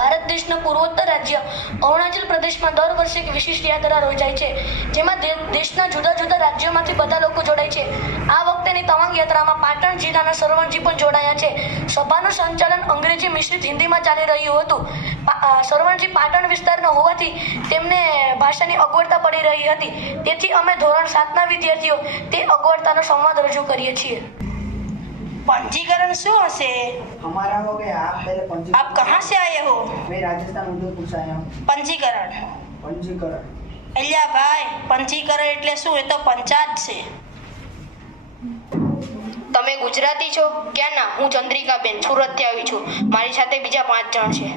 ભારત દેશના પૂર્વોત્તર રાજ્ય અરુણાચલ પ્રદેશમાં દર વર્ષે એક વિશિષ્ટ યાત્રા યોજાય છે, જેમાં દેશના જુદા જુદા રાજ્યોમાંથી બધા લોકો જોડાય છે. આ વખતેની તવાંગ યાત્રામાં પાટણ જિલ્લાના સરવણજી પણ જોડાયા છે. સભાનું સંચાલન અંગ્રેજી મિશ્રિત હિન્દીમાં ચાલી રહ્યું હતું. સરવણજી પાટણ વિસ્તારના હોવાથી તેમને ભાષાની અગવડતા પડી રહી હતી, તેથી અમે ધોરણ 7ના વિદ્યાર્થીઓ તે અગવડતાનો સંવાદ રજૂ કરીએ છીએ. पंजीकरण શું હશે? हमारा हो गया। आप पहले पंजीकरण। आप कहाँ से आए हो? मैं राजस्थान उदयपुर से आया हूँ। पंजीकरण पंजीकरण અલ્યા ભાઈ, पंजीकरण એટલે શું? એ તો પંચાયત છે. તમે ગુજરાતી છો? ક્યાંના? હું ચંદ્રિકાબેન સુરતથી આવી છું. મારી સાથે બીજા 5 જણ છે.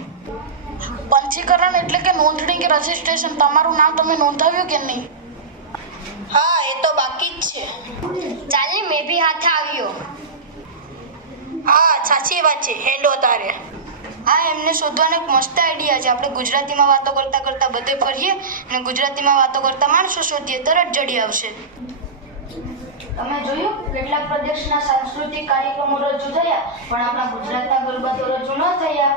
પંચીકરણ એટલે કે નોંધણી કે રજીસ્ટ્રેશન. તમારું નામ તમે નોંધાવ્યું કે નહીં? હા, એ તો બાકી જ છે. ચાલની મેં બી હાથે આવ્યો. હા, સાચી વાત છે. હેડો તારે. હા, એમને શોધવાનો એક મસ્ત આઈડિયા છે. આપણે ગુજરાતીમાં વાતો કરતા કરતા બધે ફરીએ અને ગુજરાતીમાં વાતો કરતા માણસો શોધીએ, તરત જડી આવશે. તમે જોયું કેટલાક પ્રદેશના સાંસ્કૃતિક કાર્યક્રમો રજૂ થયા, પણ આપણા ગુજરાતના ગરબા તો રજૂ ન થયા.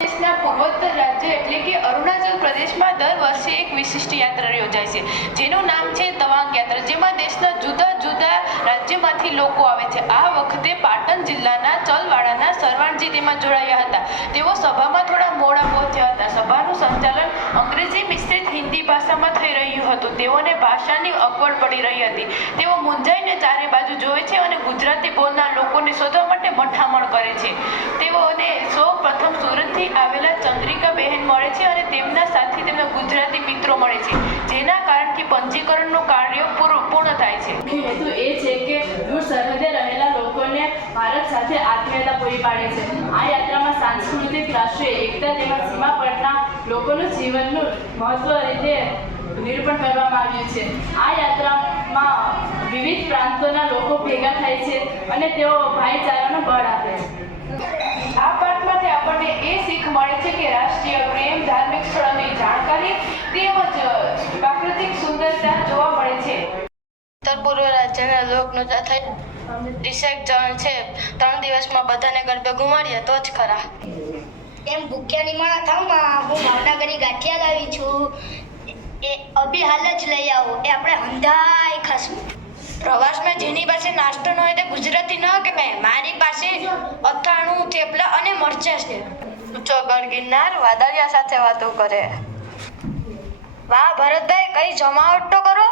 દેશના પૂર્વોત્તર રાજ્ય એટલે કે અરુણાચલ પ્રદેશમાં દર વર્ષે એક વિશિષ્ટ યાત્રા યોજાય છે, જેનું નામ છે તવાંગ યાત્રા, જેમાં દેશના જુદા જુદા રાજ્યમાંથી લોકો આવે છે. આ વખતે પાટણ જિલ્લાના ચલવાડાના સરવાણજી તેમાં જોડાયા હતા. તેઓ સભામાં થોડા મોડા પહોંચ્યા હતા. સભાનું સંચાલન અંગ્રેજી મિશ્રિત હિન્દી ભાષામાં થઈ રહ્યું હતું. તેઓને ભાષાની અગવડ પડી રહી હતી. તેઓ મૂંઝાઈને ચારે બાજુ જોવે છે અને ગુજરાતી બોલનાર લોકોને શોધવા માટે મઠામણ કરે છે. તેઓને સૌ પ્રથમ સુરતથી આવેલા ચંદ્રિકા બહેન મળે છે અને તેમના સાથે તેમના ગુજરાતી મિત્રો મળે છે, જેના કારણથી પંજીકરણનું કાર્ય પૂર્ણ થાય છે. મુખ્ય હેતુ એ છે કે દૂર સરહદે રહેલા લોકોને ભારત સાથે આત્મીયતા પૂરી પાડે છે. આ યાત્રામાં સાંસ્કૃતિક રાષ્ટ્રીય એકતા તેમજ સીમા પરના લોકોનું જીવનનું મહત્વ રીતે નિરૂપણ કરવામાં આવ્યું છે. આ યાત્રામાં વિવિધ પ્રાંતોના લોકો ભેગા થાય છે અને તેઓ ભાઈચારાનું બળ આપે છે. આ પાઠમાંથી આપણને એ શીખ મળે છે કે રાષ્ટ્રીય પ્રેમ, ધાર્મિક સ્થળોની જાણકારી તેમજ પ્રાકૃતિક સુંદરતા જોવા મળે છે. ઉત્તર પૂર્વ રાજ્યના લોકનૃત્ય થઈ 30 જણ છે. 3 દિવસમાં બધાને ગરબે ઘુમાડ્યા તો જ ખરા. એમ ભૂખ્યા નિમાણા થાવમાં હું ભાવનગરની ગાંઠિયા લાવી છું. એ અભી હાલ જ લઈ આવો. એ આપણે હંધાઈ ખાશું. પ્રવાસમાં જેની પાસે નાસ્તો ન હોય તે ગુજરાતી ન કહેવાય. મારી પાસે અથાણું, થેપલા અને મરચાં છે. ઊંચો ગઢ ગિરનાર વાદળિયા સાથે વાતો કરે. વાહ ભરતભાઈ, કઈ જમાવટ તો કરો.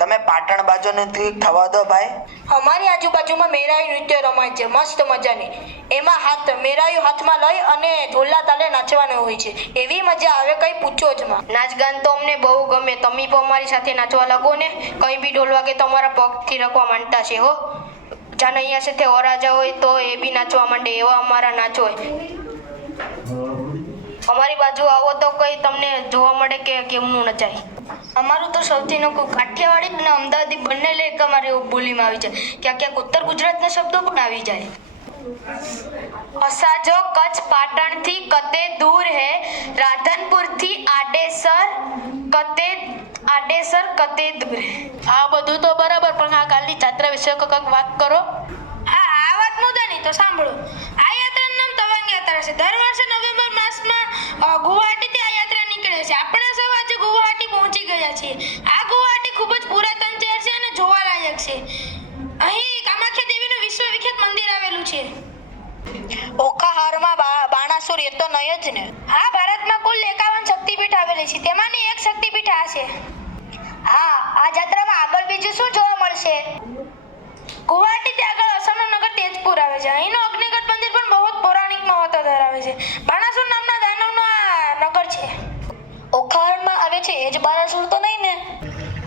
તમે પાટણ બાજુ નથી થવા દો ભાઈ. અમારી આજુબાજુમાં મેરાઈ નૃત્ય રમાય છે, મસ્ત મજાની. એમાં મેરાયું હાથમાં લઈ અને ઢોલા તાલે નાચવાનું હોય છે. એવી મજા આવે, કઈ પૂછો જ માં. નાચગાન તો અમને બહુ ગમે. તમે પણ અમારી સાથે નાચવા લાગો ને. કંઈ બી ઢોલ વાગે તમારા પગથી રખવા માંડતા છે હો. જાને અહીંયા સાથે ઓરાજા હોય તો એ બી નાચવા માંડે, એવા અમારા નાચ હોય. અમારી બાજુ આવો તો કઈ તમને જોવા મળે કે કેમનું નચાય. અમારું તો સૌથી નોખું કાઠિયાવાડી અને અમદાવાદી બંને લેખ અમારી બોલીમાં આવી જાય. ક્યાંક ક્યાંક ઉત્તર ગુજરાતના શબ્દો પણ આવી જાય. અસાજો કચ્છ પાટણથી કતે દૂર હે, રાધનપુરથી આડેસર કતે દૂર હે. આ બધું તો બરાબર, પણ આ કાલની જાત્રા વિશે કંઈક વાત કરો. હા, આ વાત મુદ્દાની તો સાંભળો. આ યાત્રાનું નામ તવાંગ યાત્રા છે. દર વર્ષે નવેમ્બર માસમાં ગુવાહાટીથી આ યાત્રા નીકળે છે. આપણે સૌ આજે ગુવાહાટી પહોંચી ગયા છીએ. આ ગુવાહાટી ખૂબ જ પુરાતન શહેર છે અને જોવાલાયક છે. અહીં કામાખ્યા દેવીનું વિશ્વ વિખ્યાત મંદિર આવેલું છે. ઓખાહારમાં બાણાસુર એ તો નહીં જ ને? હા, ભારતમાં કુલ 51 શક્તિપીઠ આવેલી છે. તેમાંની એક શક્તિપીઠ આ છે. હા, આ જાત્રામાં આગળ બીજું શું જોવા મળશે? ગુવાહાટીથી આગળ અસમનું નગર તેજપુર આવે છે. અહીંનું અગ્નિગઢ મંદિર પણ બહુ જ પૌરાણિક મહત્વ ધરાવે છે. બાણાસુર નામના દાનવનું આ નગર છે. ઓખારમાં આવે છે એ જ બારાસુર તો નહીં ને?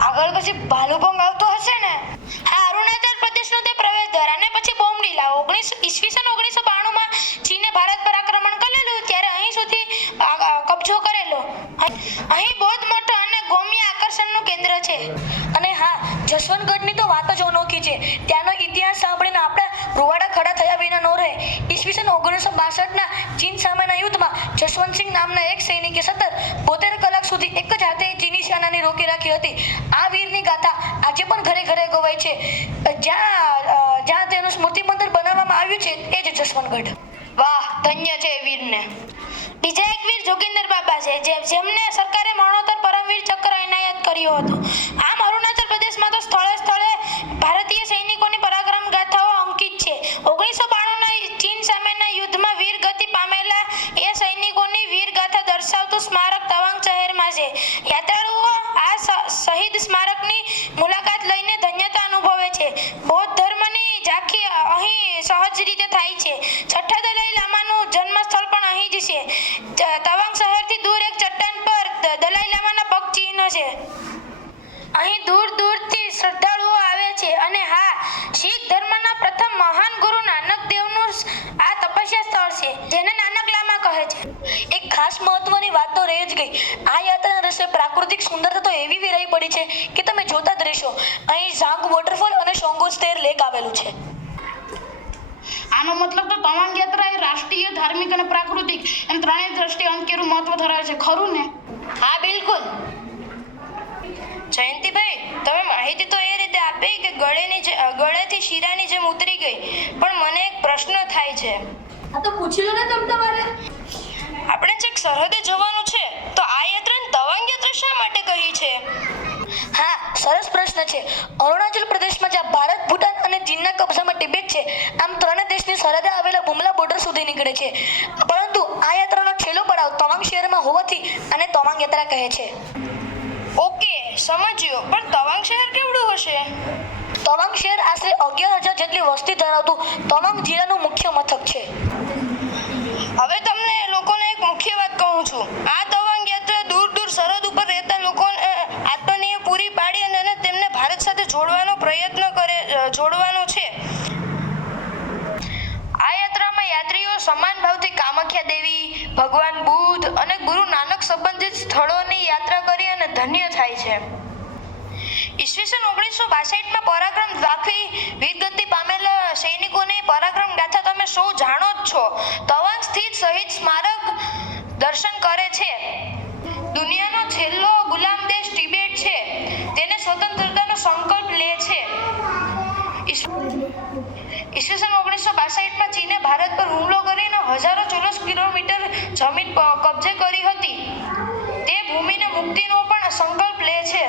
આગળ પછી ભાલુભંગ આવતો હશે ને? આ અરુણાચલ પ્રદેશનો તે પ્રવેશ દ્વાર. અને પછી બોમડીલા. ઈસવીસન 1992માં ચીને ભારત પર આક્રમણ કરેલું ત્યારે અહીં સુધી કબજો કરેલો. અહીં બહુ જ મોટો અને ગોમ્ય આકર્ષણનું કેન્દ્ર છે. અને હા, જસવંતગઢની તો વાત જ અનોખી છે. ત્યાંનો ઇતિહાસ સાંભળીને આપણા રૂવાડા ખડા થયા વિના ન રહે. ઈસવીસન 1962ના ચીન સામેના યુદ્ધમાં જસવંતસિંહ નામના એક સૈનિકે સતત 72 કલાક સુધી એક જ હાથે ચીની સેનાને રોકી રાખી હતી. આ વીરની ગાથા આજે પણ ઘરે ઘરે ગવાય છે. જ્યાં તેનું સ્મૃતિ મંદિર બનાવવામાં આવ્યું છે એ જ જસવંતગઢ. વાહ, ધન્ય છે વીરને. બીજા એક વીર જોગિંદર બાબા છે જેમને સરકારે મરણોત્તર પરમવીર ચક્ર એનાયત કર્યો હતો. આમ અરુણાચલ પ્રદેશમાં તો સ્થળે સ્થળે ભારતીય સૈનિકોની પરાક્રમ ગાથાઓ અંકિત છે. 1992ના ચીન સામેના યુદ્ધમાં વીરગતિ પામેલા એ સૈનિકોની વીરગાથા દર્શાવતું સ્મારક તવાંગ શહેરમાં છે. યાત્રાળુઓ આ શહીદ સ્મારકની મુલાકાત લઈને ધન્યતા અનુભવે છે. બૌદ્ધ ધર્મની ઝાંખી અહીં સહજ રીતે થાય છે. છઠ્ઠા દલાઈ લામાનું જન્મસ્થળ પણ અહીં જ છે. તવાંગ શહેરથી દૂર એક ચટ્ટાન પર દલાઈ લામાના પગ ચિહ્ન છે. અહીં દૂર દૂરથી શ્રદ્ધાળુઓ આવે છે અને હા, શીખ ધર્મના પ્રથમ મહાન ગુરુ નાનક દેવનું આ તપસ્યા સ્થળ છે જેને નાનક લામા કહે છે. એક ખાસ મહત્વની વાત તો રહી જ ગઈ. આ યાત્રાના રસ્તે પ્રાકૃતિક સુંદરતા તો એવી વિરાઈ પડી છે કે તમે જોતા જ રહેશો. અહીં ઝાંગ વોટરફોલ અને શોંગોસ્તેર લેક આવેલું છે. આનો મતલબ તો તવાંગ યાત્રા એ રાષ્ટ્રીય, ધાર્મિક અને પ્રાકૃતિક એમ ત્રણેય દ્રષ્ટિએ અંકેરું મહત્વ ધરાવે છે, ખરું ને? હા, બિલકુલ. જયંતિભાઈ, તમે માહિતી તો એ રીતે આપી કે ગળેથી શીરાની જેમ ઉતરી ગઈ, પણ મને એક પ્રશ્ન થાય છે. આ તો પૂછી લો ને તમારે. આપણે છેક સરહદે જવાનું છે, તો આ યાત્રાને તવાંગ યાત્રા શા માટે કહી છે? હા, સરસ પ્રશ્ન છે. અરુણાચલ પ્રદેશમાં જ્યાં ભારત, ભૂટાન અને ચીનના કબજામાં ટિબેટ છે, આમ ત્રણેય દેશની સરહદે આવેલા બુમલા બોર્ડર સુધી નીકળે છે. પરંતુ આ યાત્રાનો છેલ્લો પડાવ તવાંગ શહેરમાં હોવાથી આને તવાંગ યાત્રા કહે છે. ઓકે, સમજ્યો. પણ તવાંગ શહેર કેવડું હશે? તવાંગ શહેર આશરે 11,000 જેટલી વસ્તી ધરાવતું તવાંગ જિલ્લાનું મુખ્ય મથક છે. હવે તમને લોકોને એક મુખ્ય વાત કહું છું. આ તવાંગ યાત્રા દૂર દૂર સરહદ ઉપર રહેતા લોકોને આત્મનિય પૂરી પાડી અને તેમને ભારત સાથે જોડવાનો છે. આ યાત્રામાં યાત્રીઓ સમાન ભાવથી કામાખ્યા દેવી, ભગવાન બુદ્ધ અને ગુરુ નાનક સંબંધિત સ્થળોની યાત્રા કરી અને ધન્ય થાય છે. ઈસવીસન 1962માં પરાક્રમ દાખવી વીરગતિ પામેલા સૈનિકોની પરાક્રમ ગાથા તમે સૌ જાણો જ છો. તવાંગ સ્થિત શહીદ સ્મારક દર્શન કરે છે. દુનિયાનો છેલ્લો ગુલામ દેશ ટિબેટ છે, તેને સ્વતંત્રતાનો સંકલ્પ લે છે. ઈસવીસન 1962માં ચીને ભારત પર હુમલો કરીને હજારો ચોરસ કિલોમીટર જમીન કબજે કરી હતી. તે ભૂમિને મુક્તિનો પણ સંકલ્પ લે છે.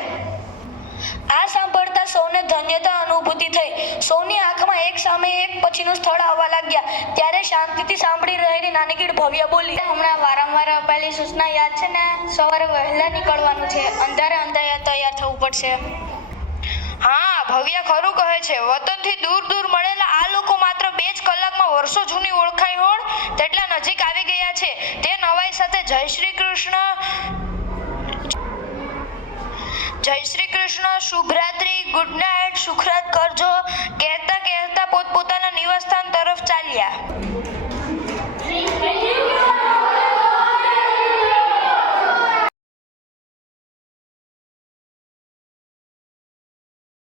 આ સાંભળતા સૌને ધન્યતા અનુભૂતિ થઈ. સૌની આંખમાં એક સામે એક પછીનું સ્થળ આવવા લાગ્યા. ત્યારે શાંતિથી સાંભળી રહેલી નાનકડી ભવ્ય બોલી, હમણાં વારંવાર અપાયેલી સૂચના યાદ છે ને? સવારે વહેલા નીકળવાનું છે. અંધારે તૈયાર થવું પડશે. હા, ભવ્ય ખરું કહે છે. વતનથી દૂર દૂર મળેલા આ લોકો માત્ર 2 જ કલાકમાં વર્ષો જૂની ઓળખાઈ હોડ તેટલા નજીક આવી ગયા છે. તે નવાઈ સાથે જય શ્રી કૃષ્ણ, શુભરાત્રી, ગુડ નાઇટ, સુખરાત કરજો, કે